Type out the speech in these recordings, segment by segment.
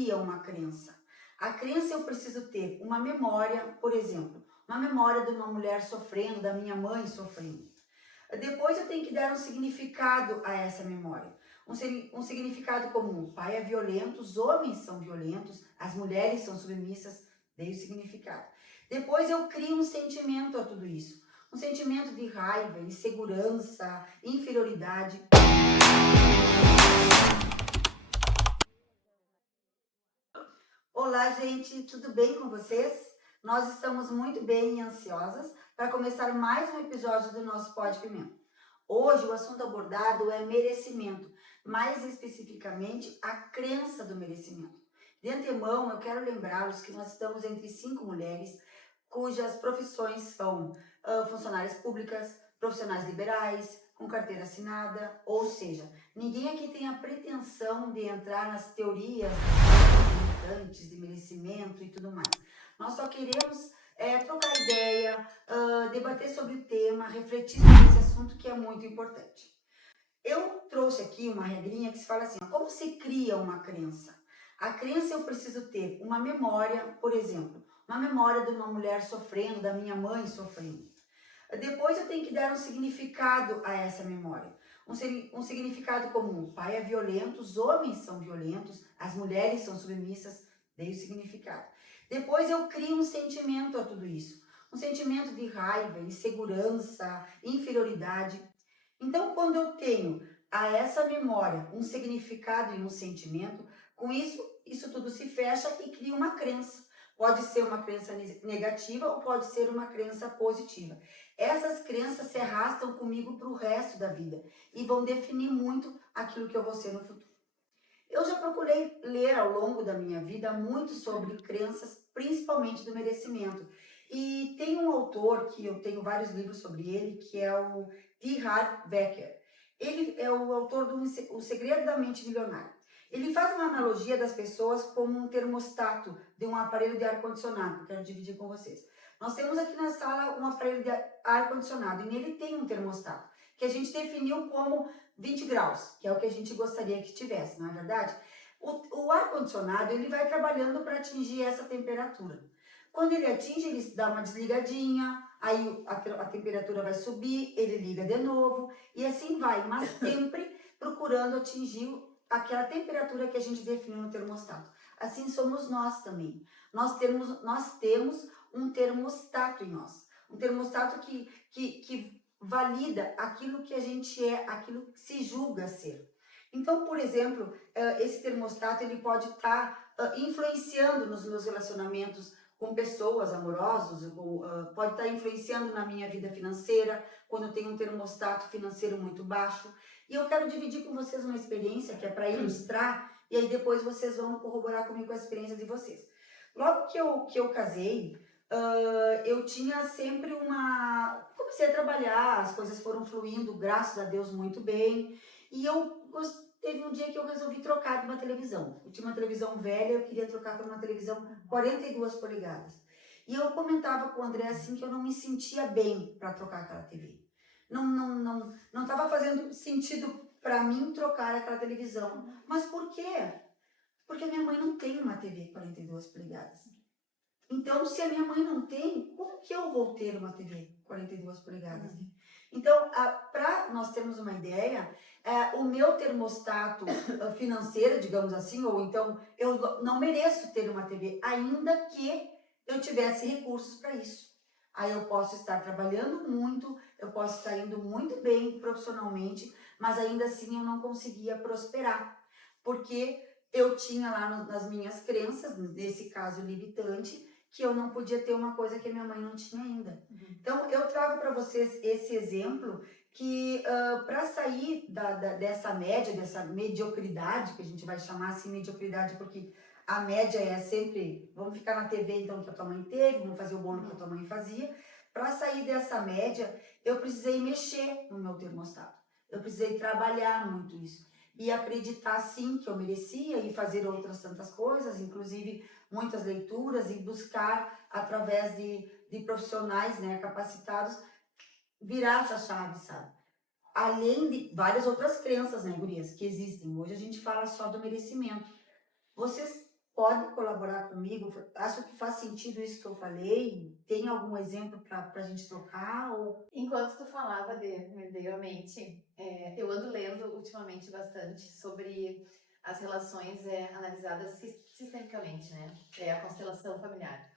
cria uma crença? A crença eu preciso ter uma memória, por exemplo, uma memória de uma mulher sofrendo, da minha mãe sofrendo. Depois eu tenho que dar um significado a essa memória. Um significado comum. O pai é violento, os homens são violentos, as mulheres são submissas, dei o significado. Depois eu crio um sentimento a tudo isso. Um sentimento de raiva, insegurança, inferioridade. Olá, gente, tudo bem com vocês? Nós estamos muito bem e ansiosas para começar mais um episódio do nosso Pó de Pimenta. Hoje o assunto abordado é merecimento, mais especificamente a crença do merecimento. De antemão, eu quero lembrá-los que nós estamos entre 5 mulheres cujas profissões são funcionárias públicas, profissionais liberais, com carteira assinada, ou seja, ninguém aqui tem a pretensão de entrar nas teorias de merecimento e tudo mais. Nós só queremos trocar ideia, debater sobre o tema, refletir sobre esse assunto que é muito importante. Eu trouxe aqui uma regrinha que se fala assim, como se cria uma crença? A crença eu preciso ter uma memória, por exemplo, uma memória de uma mulher sofrendo, da minha mãe sofrendo. Depois eu tenho que dar um significado a essa memória. Um significado comum. O pai é violento, os homens são violentos, as mulheres são submissas, dei o significado. Depois eu crio um sentimento a tudo isso. Um sentimento de raiva, insegurança, inferioridade. Então, quando eu tenho a essa memória um significado e um sentimento, com isso tudo se fecha e cria uma crença. Pode ser uma crença negativa ou pode ser uma crença positiva. Essas crenças se arrastam comigo para o resto da vida e vão definir muito aquilo que eu vou ser no futuro. Eu já procurei ler ao longo da minha vida muito sobre crenças, principalmente do merecimento. E tem um autor que eu tenho vários livros sobre ele, que é o T. Harv Eker. Ele é o autor do O Segredo da Mente Milionária. Ele faz uma analogia das pessoas como um termostato de um aparelho de ar-condicionado, que eu quero dividir com vocês. Nós temos aqui na sala um aparelho de ar-condicionado e nele tem um termostato, que a gente definiu como 20 graus, que é o que a gente gostaria que tivesse, não é verdade? O ar-condicionado, ele vai trabalhando para atingir essa temperatura. Quando ele atinge, ele dá uma desligadinha, aí a temperatura vai subir, ele liga de novo, e assim vai, mas sempre procurando atingir aquela temperatura que a gente definiu no termostato. Assim somos nós também. Nós temos um termostato em nós. Um termostato que valida aquilo que a gente é, aquilo que se julga ser. Então, por exemplo, esse termostato ele pode estar influenciando nos meus relacionamentos com pessoas amorosos, pode estar influenciando na minha vida financeira, quando eu tenho um termostato financeiro muito baixo. E eu quero dividir com vocês uma experiência que é para ilustrar, e aí depois vocês vão corroborar comigo com a experiência de vocês. Logo que eu casei, eu tinha sempre comecei a trabalhar, as coisas foram fluindo, graças a Deus, muito bem. E teve um dia que eu resolvi trocar de uma televisão. Eu tinha uma televisão velha, eu queria trocar por uma televisão 42 polegadas. E eu comentava com o André assim que eu não me sentia bem para trocar aquela TV. Não estava fazendo sentido para mim trocar aquela televisão. Mas por quê? Porque a minha mãe não tem uma TV 42 polegadas. Então, se a minha mãe não tem, como que eu vou ter uma TV 42 polegadas? Então, para nós termos uma ideia, o meu termostato financeiro, digamos assim, ou então eu não mereço ter uma TV, ainda que eu tivesse recursos para isso. Aí eu posso estar trabalhando muito, eu posso estar indo muito bem profissionalmente, mas ainda assim eu não conseguia prosperar, porque eu tinha lá nas minhas crenças, nesse caso limitante, que eu não podia ter uma coisa que a minha mãe não tinha ainda. Então, eu trago para vocês esse exemplo que para sair dessa média, dessa mediocridade, que a gente vai chamar assim mediocridade, porque a média é sempre, vamos ficar na TV então que a tua mãe teve, vamos fazer o bolo que a tua mãe fazia. Para sair dessa média, eu precisei mexer no meu termostato. Eu precisei trabalhar muito isso. E acreditar sim que eu merecia e fazer outras tantas coisas, inclusive muitas leituras e buscar através de profissionais, né, capacitados, virar essa chave, sabe? Além de várias outras crenças, né, gurias, que existem. Hoje a gente fala só do merecimento. Vocês pode colaborar comigo? Acha que faz sentido isso que eu falei? Tem algum exemplo para a gente trocar? Ou... Enquanto tu falava, me veio à mente, eu ando lendo ultimamente bastante sobre as relações analisadas sistemicamente, né? É a constelação familiar.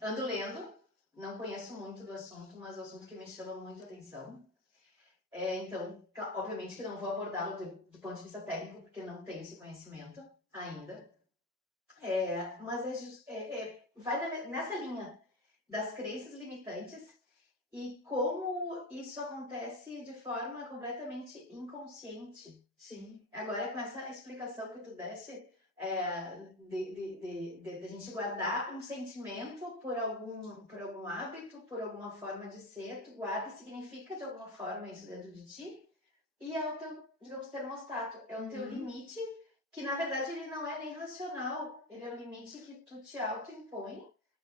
Ando lendo, não conheço muito do assunto, mas é um assunto que me chama muito a atenção. Então, obviamente que não vou abordá-lo do ponto de vista técnico, porque não tenho esse conhecimento ainda. Mas vai nessa linha das crenças limitantes e como isso acontece de forma completamente inconsciente. Sim. Agora, com essa explicação que tu desse, de a gente guardar um sentimento por algum hábito, por alguma forma de ser, tu guarda e significa de alguma forma isso dentro de ti, e é o teu, digamos, termostato, é o teu limite, que na verdade ele não é nem racional, ele é o limite que tu te autoimpõe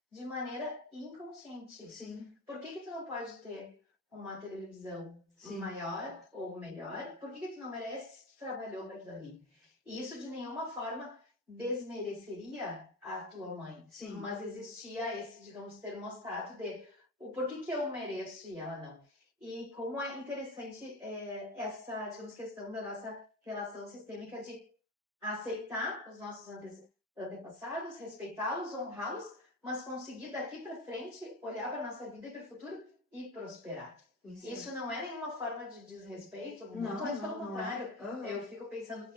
de maneira inconsciente. Sim. Por que tu não pode ter uma televisão maior ou melhor? Por que tu não merece se tu trabalhou para aquilo ali? E isso de nenhuma forma desmereceria a tua mãe. Sim. Mas existia esse, digamos, termostato de o porquê que eu mereço e ela não. E como é interessante essa, digamos, questão da nossa relação sistêmica de aceitar os nossos antepassados, respeitá-los, honrá-los, mas conseguir daqui para frente olhar para nossa vida e para o futuro e prosperar. Isso não é nenhuma forma de desrespeito, muito mais pelo contrário. Eu fico pensando,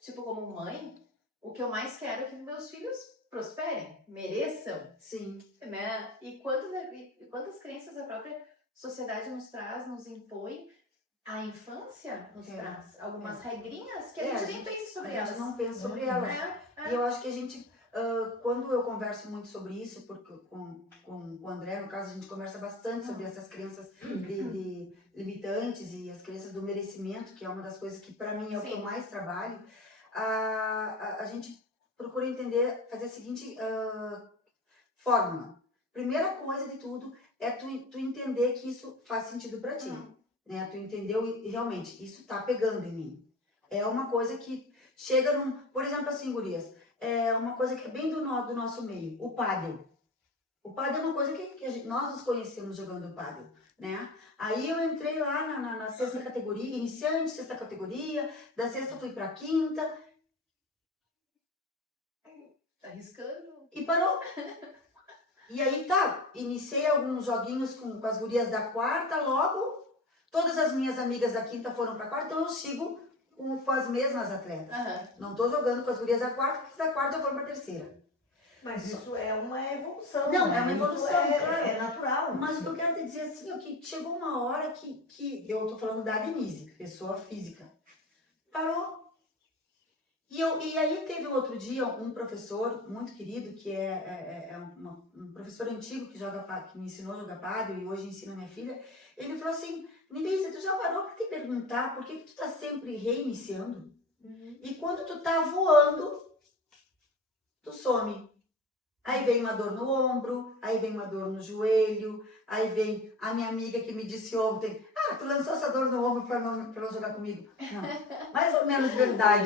tipo, como mãe, o que eu mais quero é que meus filhos prosperem, mereçam. Sim. Né? E quantas crenças a própria sociedade nos traz, nos impõe, a infância nos traz algumas regrinhas que a gente nem pensa sobre elas. A gente não pensa sobre elas. E eu acho que a gente, quando eu converso muito sobre isso, porque com o André, no caso, a gente conversa bastante sobre essas crenças de limitantes e as crenças do merecimento, que é uma das coisas que para mim é o que eu mais trabalho, a gente procura entender, fazer a seguinte fórmula. Primeira coisa de tudo é tu entender que isso faz sentido para ti. Né? Tu entendeu e realmente isso tá pegando em mim. É uma coisa que chega num... Por exemplo, assim, gurias, é uma coisa que é bem do nosso meio, o pádel. O pádel é uma coisa que nós nos conhecemos jogando pádel, né? Aí eu entrei lá na sexta categoria, iniciante, sexta categoria, da sexta fui pra quinta. Tá arriscando. E parou. E aí iniciei alguns joguinhos com as gurias da quarta, logo todas as minhas amigas da quinta foram para a quarta, então eu sigo com as mesmas atletas. Não estou jogando com as gurias da quarta, porque da quarta eu vou para a terceira. Mas isso é uma evolução. Não, é uma evolução, claro. É natural. Mas o que eu quero te dizer assim, é que chegou uma hora que eu estou falando da Denise, pessoa física, parou. E aí teve outro dia um professor muito querido, que é um professor antigo que me ensinou a jogar pádel e hoje ensina minha filha. Ele falou assim, Denise, tu já parou para te perguntar por que tu tá sempre reiniciando? E quando tu tá voando, tu some. Aí vem uma dor no ombro, aí vem uma dor no joelho, aí vem a minha amiga que me disse ontem, tu lançou essa dor no ombro para não jogar comigo. Não, mais ou menos verdade.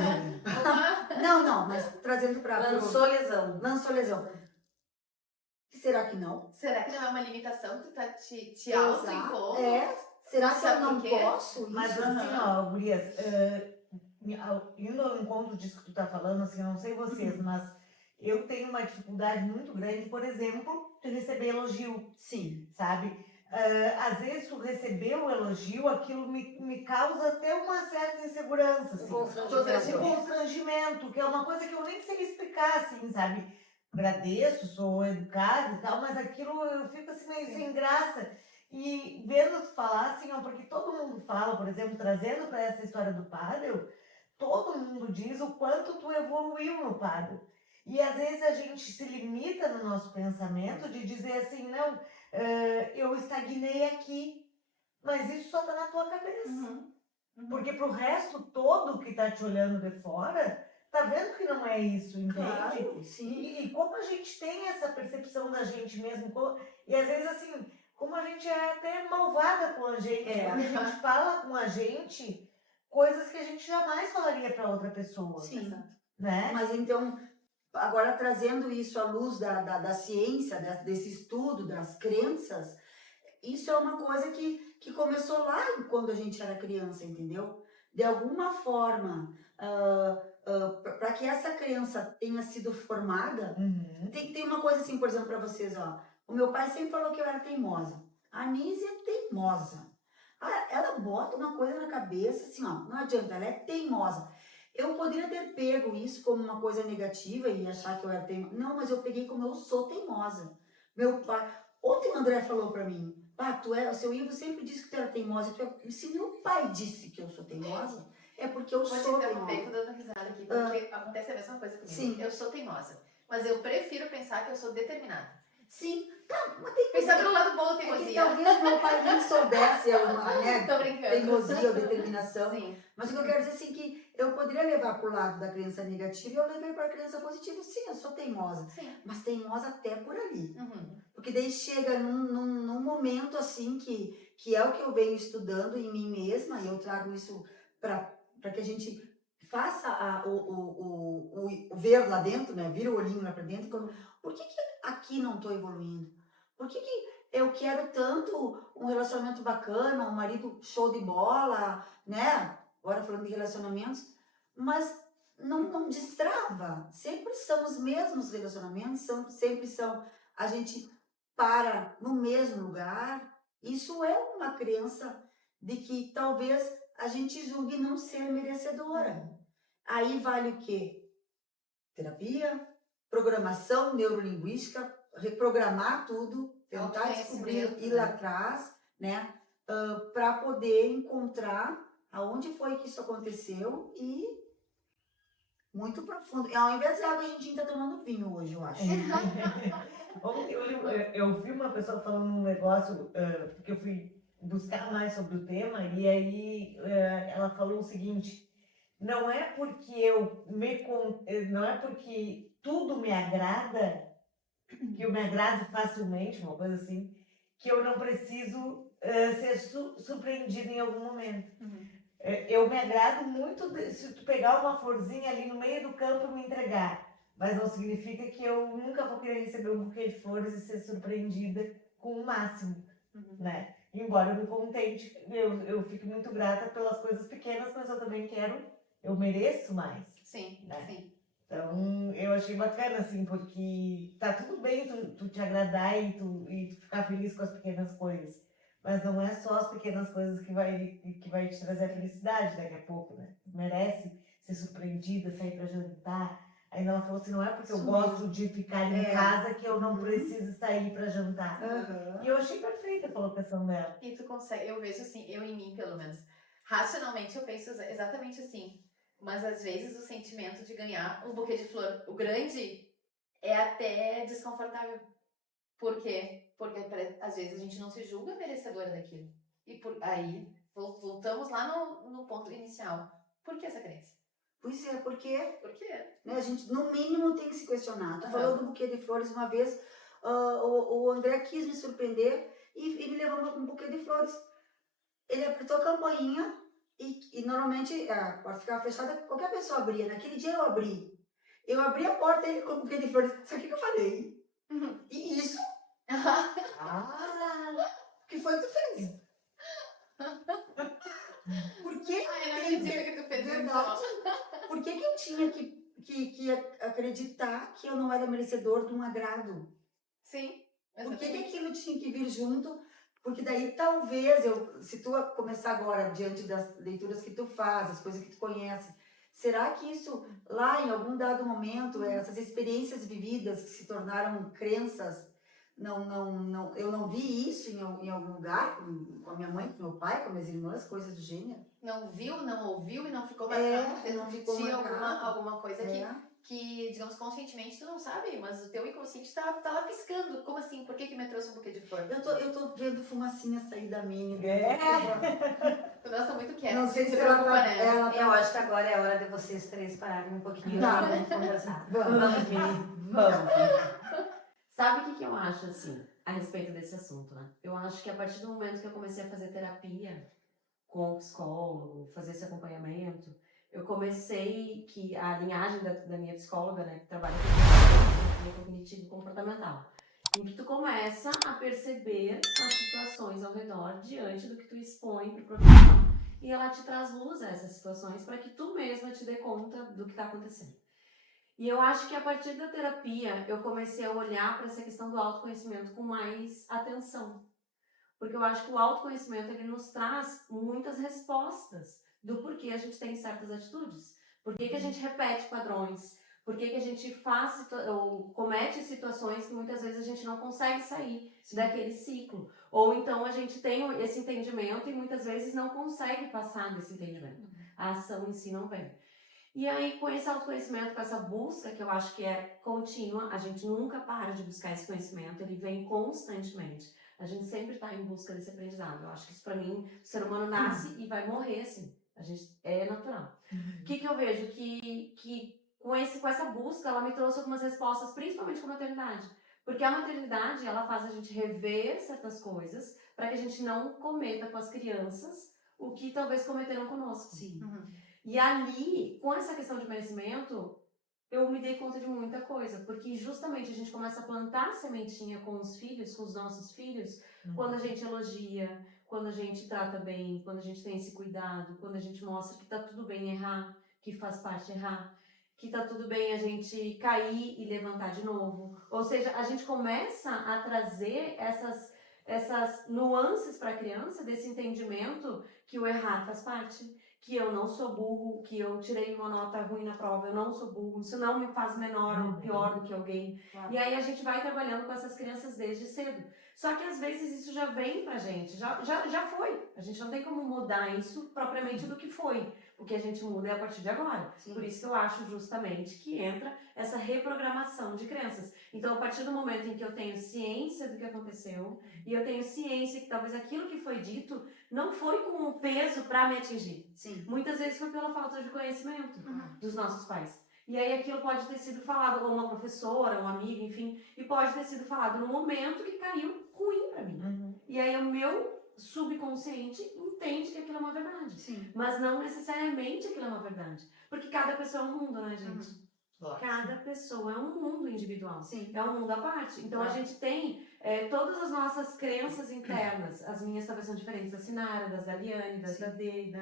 Não, mas trazendo para... Lançou lesão. Lançou lesão. Será que não? Será que não é uma limitação que tu tá te auto-impondo? Será que eu não posso? Mas assim, ó, gurias, indo ao encontro disso que tu tá falando, assim, eu não sei vocês, mas eu tenho uma dificuldade muito grande, por exemplo, de receber elogio. Sim. Sabe? Às vezes, tu receber o elogio, aquilo me causa até uma certa insegurança, assim. Constrangimento, que é uma coisa que eu nem sei explicar, assim, sabe? Agradeço, sou educada e tal, mas aquilo eu fico assim meio sem graça. E vendo tu falar, assim, ó, porque todo mundo fala, por exemplo, trazendo para essa história do pádel, todo mundo diz o quanto tu evoluiu no pádel. E às vezes a gente se limita no nosso pensamento de dizer assim, não, eu estagnei aqui, mas isso só tá na tua cabeça. Porque pro resto todo que tá te olhando de fora, tá vendo que não é isso, entende? Claro, sim. E como a gente tem essa percepção da gente mesmo, e às vezes assim, como a gente é até malvada com a gente, porque a gente fala com a gente coisas que a gente jamais falaria para outra pessoa. Sim. Né? Mas então, agora trazendo isso à luz da ciência, desse estudo, das crenças, isso é uma coisa que começou lá quando a gente era criança, entendeu? De alguma forma, para que essa crença tenha sido formada, Uhum. tem uma coisa assim, por exemplo, para vocês, ó. O meu pai sempre falou que eu era teimosa. A Nise é teimosa. Ela bota uma coisa na cabeça, assim, ó, não adianta, ela é teimosa. Eu poderia ter pego isso como uma coisa negativa e achar que eu era teimosa. Não, mas eu peguei como eu sou teimosa. Meu pai. Ontem o André falou pra mim, pá, o seu Ivo sempre disse que tu era teimosa. E se meu pai disse que eu sou teimosa, é porque eu Vou te sou interromper, teimosa. tô dando risada aqui, porque acontece a mesma coisa comigo. Sim. Eu sou teimosa, mas eu prefiro pensar que eu sou determinada. Sim, tá, mas tem Pensar pelo lado bom da é que teimosia. talvez meu pai nem soubesse uma, né, Tô brincando. teimosia ou determinação. Sim. Mas o que eu quero dizer assim que eu poderia levar pro lado da crença negativa e eu levei para a crença positiva. Sim, eu sou teimosa. Sim. Mas teimosa até por ali. Uhum. Porque daí chega num momento assim que é o que eu venho estudando em mim mesma, e eu trago isso para que a gente faça o ver lá dentro, né? Vira o olhinho lá para dentro. Por que aqui não estou evoluindo? Por que eu quero tanto um relacionamento bacana, um marido show de bola, né? Agora falando de relacionamentos, mas não destrava. Sempre são os mesmos relacionamentos, sempre são a gente para no mesmo lugar. Isso é uma crença de que talvez a gente julgue não ser merecedora. Aí vale o quê? Terapia, programação neurolinguística, reprogramar tudo, tentar descobrir, ir lá atrás, né? Para poder encontrar aonde foi que isso aconteceu e muito profundo. E ao invés de água, a gente ainda tá tomando vinho hoje, eu acho. Ontem eu vi uma pessoa falando um negócio, porque eu fui buscar mais sobre o tema, e aí ela falou o seguinte: não é porque não é porque tudo me agrada, que eu me agrado facilmente, uma coisa assim, que eu não preciso ser surpreendida em algum momento. Eu me agrado muito se tu pegar uma florzinha ali no meio do campo e me entregar. Mas não significa que eu nunca vou querer receber um buquê de flores e ser surpreendida com o máximo, né? Embora eu me contente, eu fico muito grata pelas coisas pequenas, mas eu também eu mereço mais. Sim, né? sim. Então, eu achei bacana, assim, porque tá tudo bem tu te agradar e tu ficar feliz com as pequenas coisas. Mas não é só as pequenas coisas que vai te trazer a felicidade daqui a pouco, né? Tu merece ser surpreendida, sair pra jantar. Ainda ela falou assim, não é porque eu gosto de ficar em casa que eu não preciso sair pra jantar. E eu achei perfeita a colocação dela. E tu consegue, eu vejo assim, eu em mim pelo menos, racionalmente eu penso exatamente assim. Mas às vezes o sentimento de ganhar um buquê de flor, o grande, é até desconfortável. Por quê? Porque às vezes a gente não se julga merecedora daquilo. E aí voltamos lá no ponto inicial. Por que essa crença? Pois é, porque Por quê? Né, a gente no mínimo tem que se questionar. Tu falou do buquê de flores uma vez, o André quis me surpreender e me levou um buquê de flores. Ele apertou a campainha e normalmente a porta ficava fechada, qualquer pessoa abria. Naquele dia eu abri. Eu abri a porta e ele com o buquê de flores. Sabe o que eu falei? E isso? O que foi que tu fez? Por que? Ai, não acredito que tu fez Verdade. isso. Por que eu tinha que acreditar que eu não era merecedor de um agrado? Sim. Por que aquilo tinha que vir junto? Porque daí talvez, se tu começar agora, diante das leituras que tu faz, as coisas que tu conhece, será que isso, lá em algum dado momento, essas experiências vividas que se tornaram crenças, eu não vi isso em algum lugar, com a minha mãe, com meu pai, com minhas irmãs, coisas do gênero? Não viu, não ouviu e não ficou marcado dentro de ti alguma coisa que, digamos, conscientemente tu não sabe, mas o teu inconsciente tá lá piscando. Como assim? Por que me trouxe um buquê de flor? Eu tô vendo fumacinha sair da minha. Tu gosta muito quieta. Não sei se ela preocupa, né? Eu acho que agora é a hora de vocês três pararem um pouquinho Tá. e conversar. Vamos, menino. Vamos. Sabe o que eu acho, assim, a respeito desse assunto, né? Eu acho que a partir do momento que eu comecei a fazer terapia com o psicólogo, fazer esse acompanhamento, eu comecei que a linhagem da minha psicóloga, né, que trabalha com cognitivo e comportamental, em que tu começa a perceber as situações ao redor diante do que tu expõe para o profissional. E ela te traz luz a essas situações para que tu mesma te dê conta do que está acontecendo. E eu acho que a partir da terapia eu comecei a olhar para essa questão do autoconhecimento com mais atenção. Porque eu acho que o autoconhecimento ele nos traz muitas respostas do porquê a gente tem certas atitudes. Por que a gente repete padrões? Por que a gente faz ou comete situações que muitas vezes a gente não consegue sair daquele ciclo? Ou então a gente tem esse entendimento e muitas vezes não consegue passar desse entendimento. A ação em si não vem. E aí, com esse autoconhecimento, com essa busca, que eu acho que é contínua, a gente nunca para de buscar esse conhecimento, ele vem constantemente. A gente sempre está em busca desse aprendizado. Eu acho que isso, para mim, o ser humano nasce e vai morrer, assim. A gente, é natural. O que eu vejo? Que com essa busca, ela me trouxe algumas respostas, principalmente com a maternidade. Porque a maternidade, ela faz a gente rever certas coisas para que a gente não cometa com as crianças o que talvez cometeram conosco. Sim. E ali, com essa questão de merecimento, eu me dei conta de muita coisa, porque justamente a gente começa a plantar sementinha com os filhos, com os nossos filhos, quando a gente elogia, quando a gente trata bem, quando a gente tem esse cuidado, quando a gente mostra que tá tudo bem errar, que faz parte errar, que tá tudo bem a gente cair e levantar de novo. Ou seja, a gente começa a trazer essas nuances para a criança, desse entendimento que o errar faz parte, que eu não sou burro, que eu tirei uma nota ruim na prova, eu não sou burro, isso não me faz menor ou pior do que alguém. Claro. E aí a gente vai trabalhando com essas crianças desde cedo. Só que às vezes isso já vem pra gente, já foi. A gente não tem como mudar isso propriamente do que foi. O que a gente muda é a partir de agora. Sim. Por isso que eu acho justamente que entra essa reprogramação de crenças. Então, a partir do momento em que eu tenho ciência do que aconteceu, e eu tenho ciência que talvez aquilo que foi dito não foi com um peso para me atingir. Sim. Muitas vezes foi pela falta de conhecimento dos nossos pais. E aí aquilo pode ter sido falado com uma professora, um amigo, enfim, e pode ter sido falado no momento que caiu ruim para mim. E aí o meu subconsciente entende que aquilo é uma verdade. Sim. Mas não necessariamente aquilo é uma verdade. Porque cada pessoa é um mundo, né, gente? Cada pessoa é um mundo individual. Sim. É um mundo à parte. Então a gente tem todas as nossas crenças internas. As minhas talvez são diferentes da Sinara, das da Liane, das da Dei,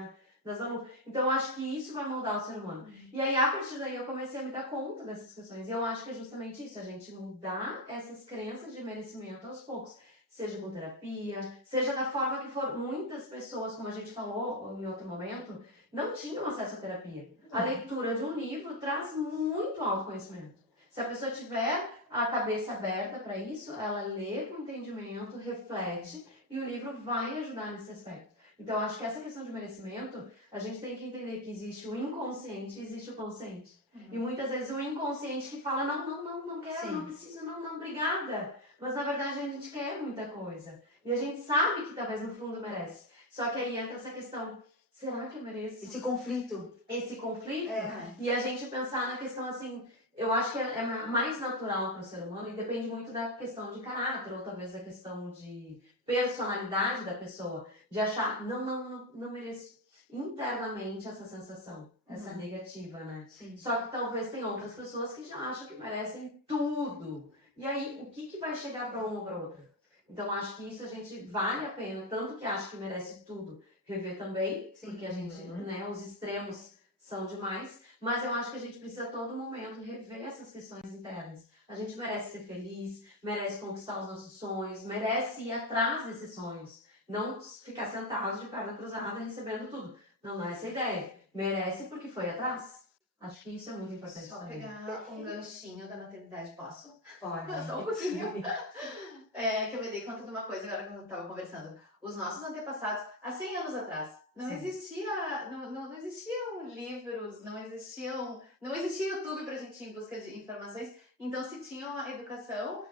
das da Lu. Então eu acho que isso vai moldar o ser humano. E aí a partir daí eu comecei a me dar conta dessas questões. E eu acho que é justamente isso, a gente mudar essas crenças de merecimento aos poucos. Seja com terapia, seja da forma que for. Muitas pessoas, como a gente falou em outro momento, não tinham acesso à terapia. A leitura de um livro traz muito autoconhecimento. Se a pessoa tiver a cabeça aberta para isso, ela lê com entendimento, reflete, e o livro vai ajudar nesse aspecto. Então, acho que essa questão de merecimento, a gente tem que entender que existe o inconsciente e existe o consciente. E muitas vezes o inconsciente que fala, não quero, Sim. não preciso, não, obrigada. Mas na verdade a gente quer muita coisa. E a gente sabe que talvez no fundo merece. Só que aí entra essa questão, será que eu mereço? Esse conflito. Esse conflito? E a gente pensar na questão assim, eu acho que é mais natural para o ser humano e depende muito da questão de caráter, ou talvez da questão de personalidade da pessoa, de achar, não mereço. Internamente essa sensação, essa negativa, né? Sim. Só que talvez tem outras pessoas que já acham que merecem tudo. E aí, o que vai chegar para uma ou para outra? Então, acho que isso a gente vale a pena, tanto que acho que merece tudo, rever também, Sim. porque a gente, né, os extremos são demais, mas eu acho que a gente precisa a todo momento rever essas questões internas. A gente merece ser feliz, merece conquistar os nossos sonhos, merece ir atrás desses sonhos. Não ficar sentado de perna cruzada recebendo tudo. Não é essa a ideia. Merece porque foi atrás. Acho que isso é muito importante Só também. pegar um ganchinho da maternidade, posso? Pode. Só um pouquinho. Que eu me dei conta de uma coisa agora que eu estava conversando. Os nossos antepassados, há 100 anos atrás, não existiam livros, não existia YouTube pra gente ir em busca de informações. Então se tinha uma educação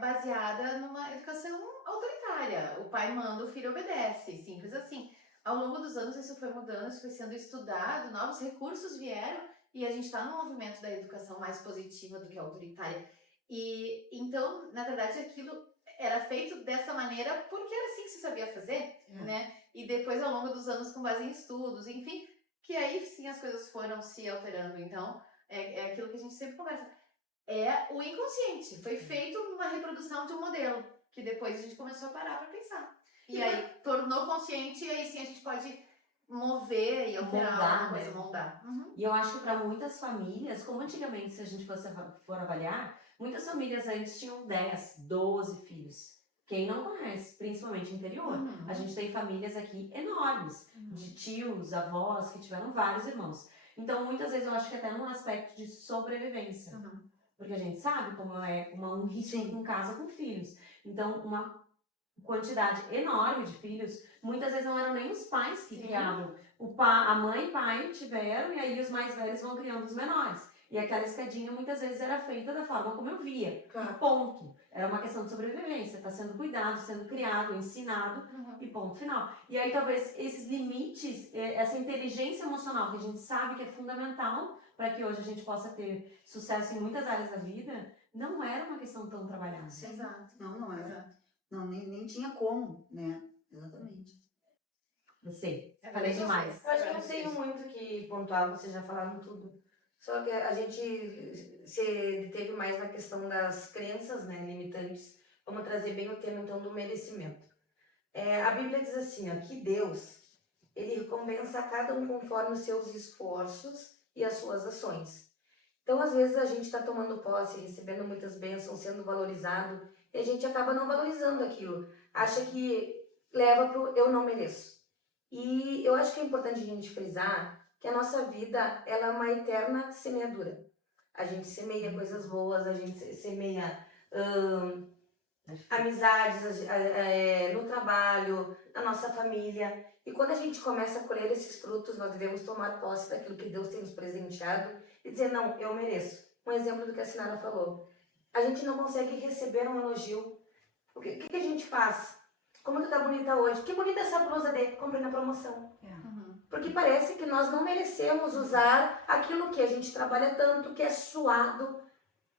baseada numa educação autoritária. O pai manda, o filho obedece, simples assim. Ao longo dos anos isso foi mudando, isso foi sendo estudado, novos recursos vieram e a gente está num movimento da educação mais positiva do que autoritária. E então, na verdade, aquilo era feito dessa maneira porque era assim que se sabia fazer, né? E depois, ao longo dos anos, com base em estudos, enfim, que aí sim as coisas foram se alterando. Então, é aquilo que a gente sempre conversa. É o inconsciente. Foi feito uma reprodução de um modelo, que depois a gente começou a parar para pensar. E aí tornou consciente, e aí sim a gente pode mover e alterar Moldar, alguma coisa, né? moldar. Uhum. E eu acho que para muitas famílias, como antigamente, se a gente for avaliar, muitas famílias antes tinham 10, 12 filhos. Quem não conhece, principalmente interior. Uhum. A gente tem famílias aqui enormes, de tios, avós, que tiveram vários irmãos. Então, muitas vezes eu acho que até num aspecto de sobrevivência. Uhum. Porque a gente sabe como é um ritmo com casa com filhos. Então, uma quantidade enorme de filhos, muitas vezes não eram nem os pais que Sim. criavam. A mãe e o pai tiveram, e aí os mais velhos vão criando os menores. E aquela escadinha muitas vezes era feita da forma como eu via. Claro. E ponto. Era uma questão de sobrevivência. Está sendo cuidado, sendo criado, ensinado, Uhum. e ponto final. E aí talvez esses limites, essa inteligência emocional que a gente sabe que é fundamental para que hoje a gente possa ter sucesso em muitas áreas da vida, não era uma questão tão trabalhada. Sim. Exato. Não era. Exato. Não, nem tinha como, né? Exatamente. Não sei, É falei verdade. demais. Eu acho que eu não tenho muito o que pontuar, vocês já falaram tudo. Só que a gente se deteve mais na questão das crenças, né, limitantes. Vamos trazer bem o tema, então, do merecimento. A Bíblia diz assim, ó, que Deus, ele recompensa a cada um conforme os seus esforços e as suas ações. Então, às vezes, a gente está tomando posse, recebendo muitas bênçãos, sendo valorizado, e a gente acaba não valorizando aquilo. Acha que leva para o eu não mereço. E eu acho que é importante a gente frisar que a nossa vida, ela é uma eterna semeadura. A gente semeia coisas boas, a gente semeia amizades no trabalho, na nossa família. E quando a gente começa a colher esses frutos, nós devemos tomar posse daquilo que Deus tem nos presenteado e dizer, não, eu mereço. Um exemplo do que a Sinara falou. A gente não consegue receber um elogio. O que a gente faz? Como tu tá bonita hoje? Que bonita essa blusa dele. Comprei na promoção. Uhum. Porque parece que nós não merecemos usar aquilo que a gente trabalha tanto, que é suado,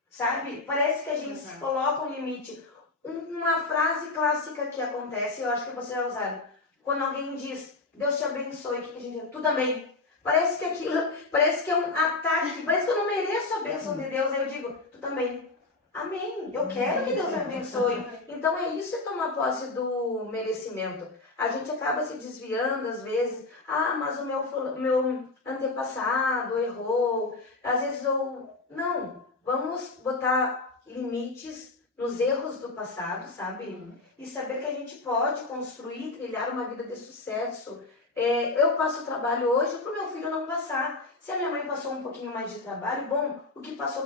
sabe? Parece que a gente se coloca um limite. Uma frase clássica que acontece, eu acho que você vai usar. Quando alguém diz, Deus te abençoe, o que a gente diz? Tu também. Parece que aquilo, parece que é um ataque, parece que eu não mereço a bênção de Deus. Aí eu digo, tu também. Amém. Eu quero que Deus me abençoe. Então é isso, é tomar posse do merecimento. A gente acaba se desviando às vezes. Ah, mas o meu antepassado errou. Às vezes eu... Não. Vamos botar limites nos erros do passado, sabe? E saber que a gente pode construir, trilhar uma vida de sucesso. Eu passo trabalho hoje para o meu filho não passar. Se a minha mãe passou um pouquinho mais de trabalho, bom, o que passou,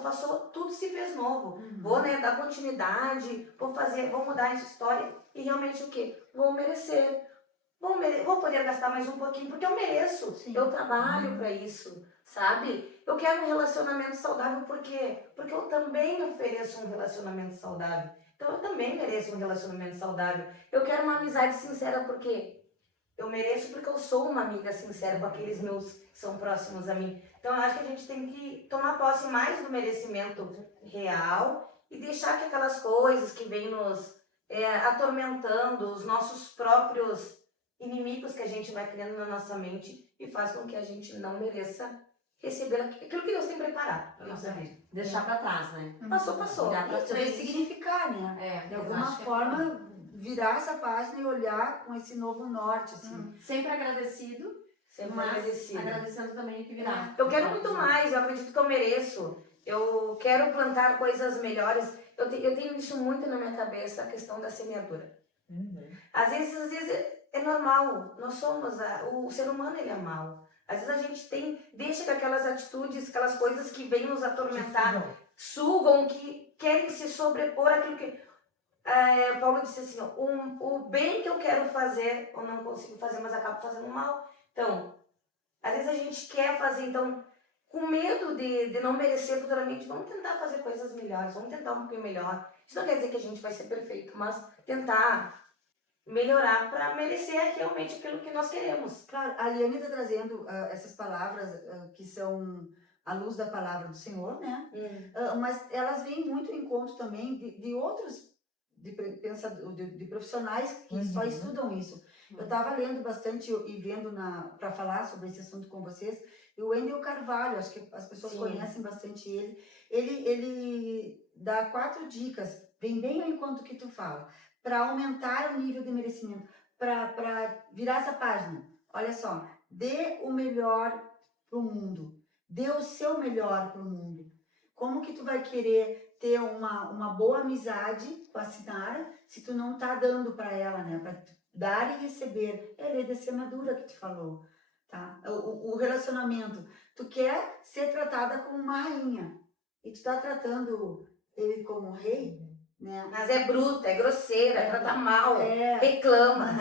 tudo se fez novo. Vou, dar continuidade, vou mudar essa história e realmente o quê? Vou merecer. Vou poder gastar mais um pouquinho, porque eu mereço. Sim. Eu trabalho para isso, sabe? Eu quero um relacionamento saudável, por quê? Porque eu também ofereço um relacionamento saudável. Então eu também mereço um relacionamento saudável. Eu quero uma amizade sincera, por quê? Eu mereço porque eu sou uma amiga sincera com aqueles meus que são próximos a mim. Então eu acho que a gente tem que tomar posse mais do merecimento real e deixar que aquelas coisas que vêm nos atormentando, os nossos próprios inimigos que a gente vai criando na nossa mente e faz com que a gente não mereça receber aquilo que Deus tem preparado para nossa vida. Deixar pra trás, né? Passou. Olhar pra Isso, frente. ressignificar, né? De eu alguma acho que é forma, virar essa página e olhar com esse novo norte, assim. Sempre agradecido, Sempre mas agradecida. agradecendo também o que virá. Eu quero muito mais, eu acredito que eu mereço. Eu quero plantar coisas melhores. Eu tenho isso muito na minha cabeça, a questão da semeadura. Às vezes é normal, nós somos, o ser humano ele é mau. Às vezes a gente deixa que aquelas atitudes, aquelas coisas que vêm nos atormentar, sugam, que querem se sobrepor àquilo que... Paulo disse assim, ó, o bem que eu quero fazer, eu não consigo fazer, mas acabo fazendo mal. Então, às vezes a gente quer fazer, então, com medo de não merecer futuramente, vamos tentar fazer coisas melhores, vamos tentar um pouquinho melhor. Isso não quer dizer que a gente vai ser perfeito, mas tentar melhorar para merecer realmente aquilo que nós queremos. Claro, a Liane está trazendo essas palavras que são à luz da palavra do Senhor, né? Mas elas vêm muito em encontro também de outros de profissionais que só estudam isso. Eu estava lendo bastante e vendo para falar sobre esse assunto com vocês, e o Wendel Carvalho, acho que as pessoas Sim. conhecem bastante ele. Ele dá 4 dicas, vem bem ao encontro que tu fala, para aumentar o nível de merecimento, para virar essa página. Olha só, dê o melhor pro mundo, dê o seu melhor pro mundo. Como que tu vai querer ter uma boa amizade com a Sinara se tu não tá dando para ela, né? Para dar e receber. É a lei da semeadura que tu falou, tá? O relacionamento. Tu quer ser tratada como uma rainha e tu tá tratando ele como rei, né? Mas é bruta, é grosseira, trata mal, É, reclama.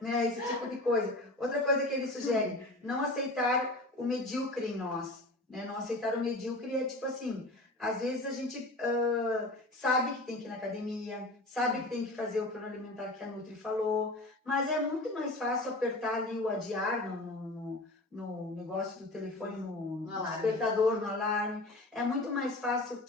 né? Esse tipo de coisa. Outra coisa que ele sugere, não aceitar o medíocre em nós, né? Não aceitar o medíocre é tipo assim, às vezes a gente sabe que tem que ir na academia, sabe que tem que fazer o plano alimentar que a Nutri falou, mas é muito mais fácil apertar ali o adiar no negócio do telefone, no alarme. despertador, no alarme. É muito mais fácil,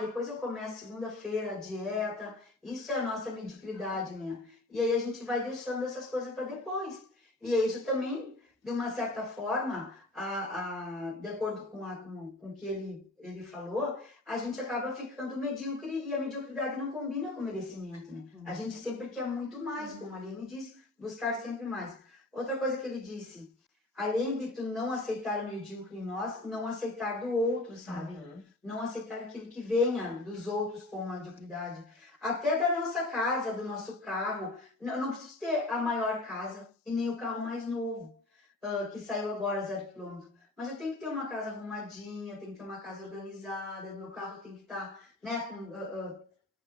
depois eu começo segunda-feira a dieta. Isso é a nossa mediocridade, né? E aí a gente vai deixando essas coisas para depois. E é isso também, de uma certa forma, de acordo com o que ele falou, a gente acaba ficando medíocre e a mediocridade não combina com o merecimento, né? A gente sempre quer muito mais, como a Aline disse, buscar sempre mais. Outra coisa que ele disse, além de tu não aceitar o medíocre em nós, não aceitar do outro, sabe? Não aceitar aquilo que venha dos outros com a mediocridade. Até da nossa casa, do nosso carro. Não preciso ter a maior casa e nem o carro mais novo, que saiu agora 0 km. Mas eu tenho que ter uma casa arrumadinha, tenho que ter uma casa organizada, meu carro tem que estar, né, com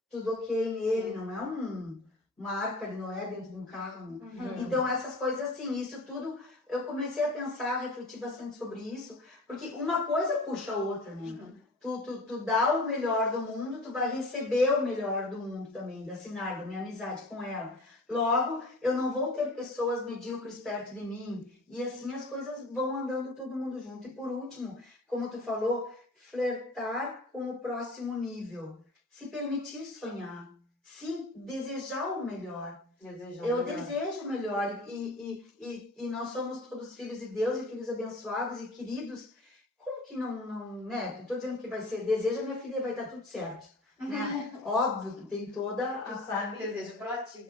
tudo ok nele, não é uma arca de Noé dentro de um carro. Né? Então essas coisas assim, isso tudo, eu comecei a pensar, a refletir bastante sobre isso, porque uma coisa puxa a outra, né? Tu dá o melhor do mundo, tu vai receber o melhor do mundo também, da Sinara, da minha amizade com ela. Logo, eu não vou ter pessoas medíocres perto de mim. E assim as coisas vão andando todo mundo junto. E por último, como tu falou, flertar com o próximo nível. Se permitir sonhar. Sim, desejar o melhor. Eu desejo o melhor. E nós somos todos filhos de Deus e filhos abençoados e queridos. Como que não, né? Não tô dizendo que vai ser, deseja minha filha vai estar tudo certo, né? Óbvio que tem toda Tu sabe, Desejo proativo.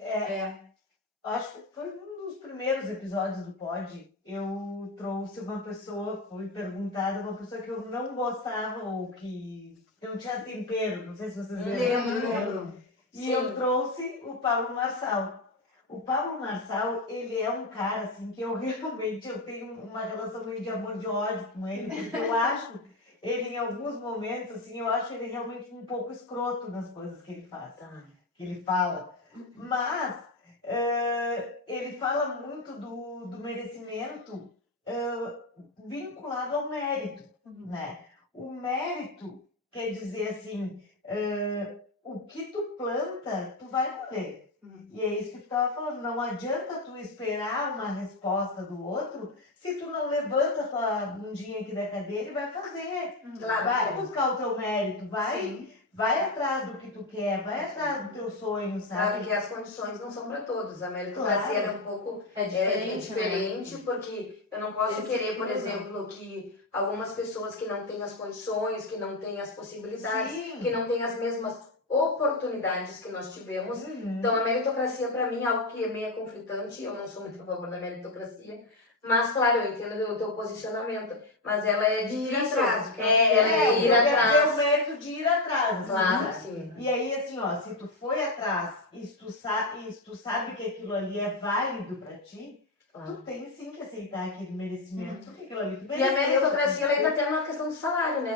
acho que foi um dos primeiros episódios do Pod, eu trouxe uma pessoa, fui perguntada, uma pessoa que eu não gostava ou que não tinha tempero, não sei se vocês lembro. E eu trouxe o Pablo Marçal. O Pablo Marçal, ele é um cara, assim, que eu realmente eu tenho uma relação meio de amor de ódio com ele, porque eu acho ele, em alguns momentos, assim, eu acho ele realmente um pouco escroto nas coisas que ele faz, que ele fala. Mas ele fala muito do merecimento vinculado ao mérito, né? O mérito quer dizer, assim, o que tu planta, tu vai colher. E é isso que tu estava falando, não adianta tu esperar uma resposta do outro se tu não levanta tua bundinha aqui da cadeira e vai fazer. Claro. Vai buscar o teu mérito, vai atrás do que tu quer, vai atrás do teu sonho, Sabe sabe? que as condições não são para todos. A meritocracia é um pouco diferente, porque eu não posso querer, por exemplo, que algumas pessoas que não têm as condições, que não têm as possibilidades, que não têm as mesmas oportunidades que nós tivemos. Então a meritocracia para mim é algo que é meio conflitante, eu não sou muito a favor da meritocracia, mas claro, eu entendo o teu posicionamento, mas ela é difícil. atrás, Ela é ir Quer dizer, atrás. o mérito de ir atrás. Assim, Claro, né? sim. E aí, assim, ó, se tu foi atrás e se tu sabe que aquilo ali é válido pra ti, tu tem sim que aceitar aquele merecimento, porque aquilo ali tu E a mereceu. meritocracia ela ainda tem uma questão do salário, né?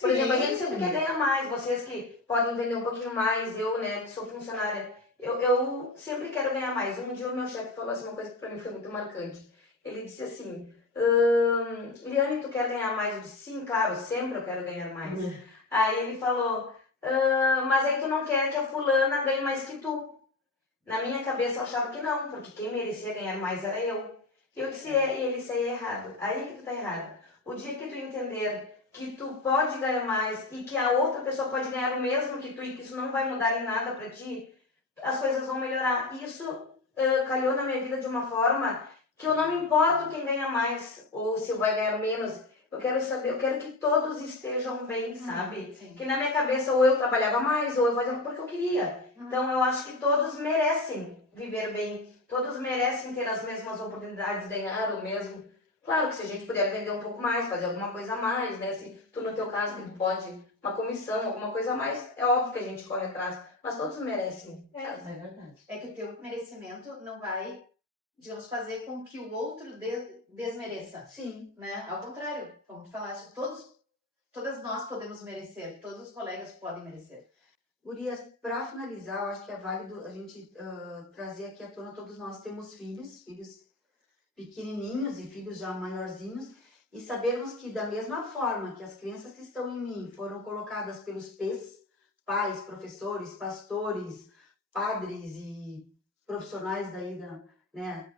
Por exemplo, a gente sempre quer ganhar mais, vocês que podem vender um pouquinho mais, eu, né, que sou funcionária, eu sempre quero ganhar mais. Um dia o meu chefe falou assim, uma coisa que pra mim foi muito marcante. Ele disse assim, Liane, tu quer ganhar mais? Eu disse, sim, claro, sempre eu quero ganhar mais. Aí ele falou, mas aí tu não quer que a fulana ganhe mais que tu. Na minha cabeça eu achava que não, porque quem merecia ganhar mais era eu. E eu disse, e ele disse, aí é errado. Aí que tu tá errado. O dia que tu entender que tu pode ganhar mais e que a outra pessoa pode ganhar o mesmo que tu e que isso não vai mudar em nada pra ti, as coisas vão melhorar. Isso calhou na minha vida de uma forma que eu não me importo quem ganha mais ou se vai ganhar menos. Eu quero saber, eu quero que todos estejam bem, sabe? Sim. Que na minha cabeça ou eu trabalhava mais ou eu fazia porque eu queria. Então eu acho que todos merecem viver bem, todos merecem ter as mesmas oportunidades, ganhar o mesmo. Claro que se a gente puder vender um pouco mais, fazer alguma coisa a mais, né? Se tu no teu caso que tu pode, uma comissão, alguma coisa a mais, é óbvio que a gente corre atrás, mas todos merecem. É verdade. É que o teu merecimento não vai, digamos, fazer com que o outro desmereça, Sim. né? Ao contrário, como tu falaste, todas nós podemos merecer, todos os colegas podem merecer. Gurias, para finalizar, eu acho que é válido a gente trazer aqui à tona, todos nós temos filhos pequenininhos e filhos já maiorzinhos, e sabermos que da mesma forma que as crianças que estão em mim foram colocadas pelos pais, professores, pastores, padres e profissionais daí, né,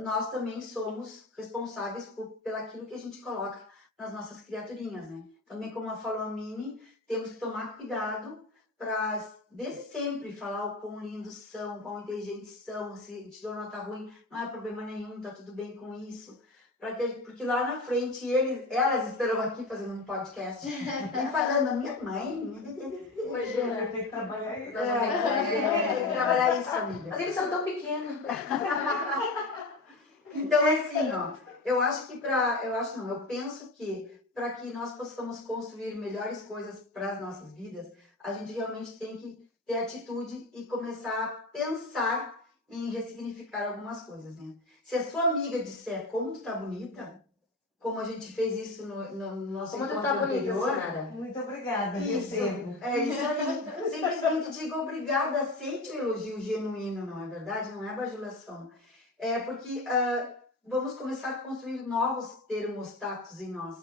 nós também somos responsáveis pelaquilo que a gente coloca nas nossas criaturinhas, né? Também, como falou a Mini, temos que tomar cuidado para, desde sempre, falar o quão lindos são, quão inteligentes são, se tirou nota ruim, não é problema nenhum, tá tudo bem com isso. Porque lá na frente, elas estarão aqui fazendo um podcast e falando, a minha mãe... Imagina, eu tenho que trabalhar isso. Tem que trabalhar isso, amiga. Mas eles são tão pequenos. Então, assim, ó, eu penso que para que nós possamos construir melhores coisas para as nossas vidas, a gente realmente tem que ter atitude e começar a pensar em ressignificar algumas coisas, né? Se a sua amiga disser como tu tá bonita, como a gente fez isso no nosso Como tu encontro tá bonita, anterior, Sinara? Muito obrigada, isso, recebo. é isso aí. Simplesmente diga obrigada, aceite o elogio genuíno, não é verdade? Não é bajulação. É porque vamos começar a construir novos termostatos em nós.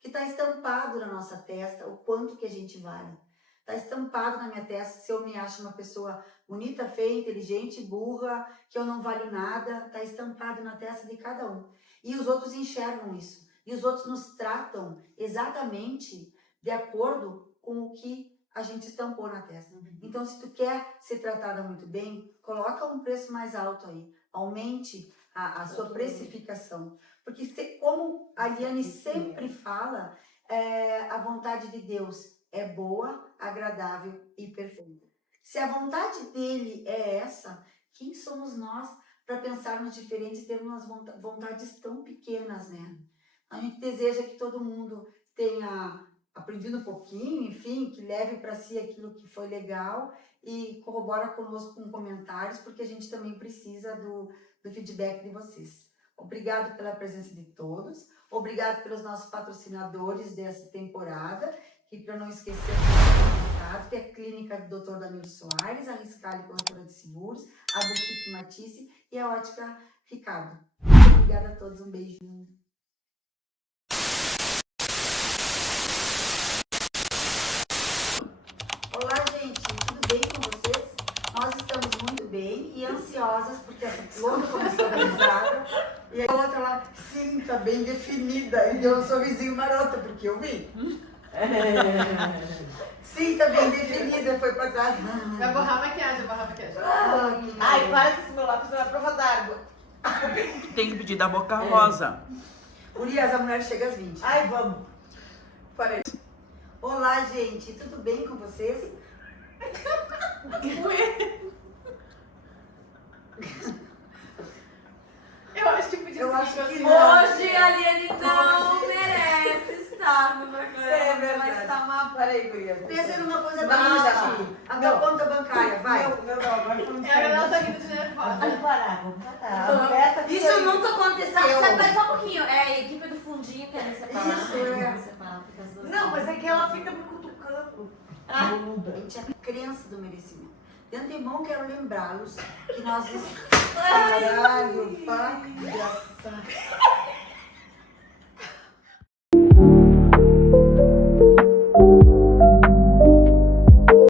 Que está estampado na nossa testa o quanto que a gente vale. Está estampado na minha testa se eu me acho uma pessoa bonita, feia, inteligente, burra, que eu não valho nada. Está estampado na testa de cada um. E os outros enxergam isso. E os outros nos tratam exatamente de acordo com o que a gente estampou na testa. Então, se tu quer ser tratada muito bem, coloca um preço mais alto aí. Aumente a sua precificação. Porque, como a Liane sempre fala, a vontade de Deus é boa, agradável e perfeita. Se a vontade dele é essa, quem somos nós para pensarmos diferentes e termos umas vontades tão pequenas, né? A gente deseja que todo mundo tenha aprendido um pouquinho, enfim, que leve para si aquilo que foi legal e corrobora conosco com comentários, porque a gente também precisa do feedback de vocês. Obrigado pela presença de todos, obrigado pelos nossos patrocinadores dessa temporada, que para não esquecer, que é a Clínica do Dr. Danilo Soares, a Riscale Corretora de Seguros, a Boutique Matisse e a Ótica Ricardo. Obrigada a todos, um beijinho. Olá, gente, tudo bem com vocês? Nós estamos muito bem e ansiosas, porque essa louca começou a risada. E a outra lá, sim, tá bem definida. E deu um sorrisinho maroto, porque eu vi. Sim, tá bem definida, foi pra trás. Vai borrar a maquiagem, borrar a maquiagem. Ai, para que esse meu lápis não é prova d'água. Tem que pedir da boca rosa. Urias, a mulher chega às 20. Ai, vamos. Parei. Olá, gente, tudo bem com vocês? Eu acho que podia Eu ser acho que assim. não. Hoje a Liane não merece estar no programa. É verdade. Mas tá uma... Parei, guria. Pensa numa coisa Nada. triste. A tua conta bancária, vai. Não, agora falando É a Gabriela tá sério. rindo de nervosa. Vamos parar, vamos parar. A mulher tá Isso ficando- nunca aconteceu. Mas só um pouquinho. É a equipe do fundinho que quer separar. Isso, é. Quer separar, fica as duas. Não, mas é que ela fica me cutucando. Bunda. A gente é a crença do merecimento. De antemão, quero lembrá-los que nós... Caralho, pá, engraçado.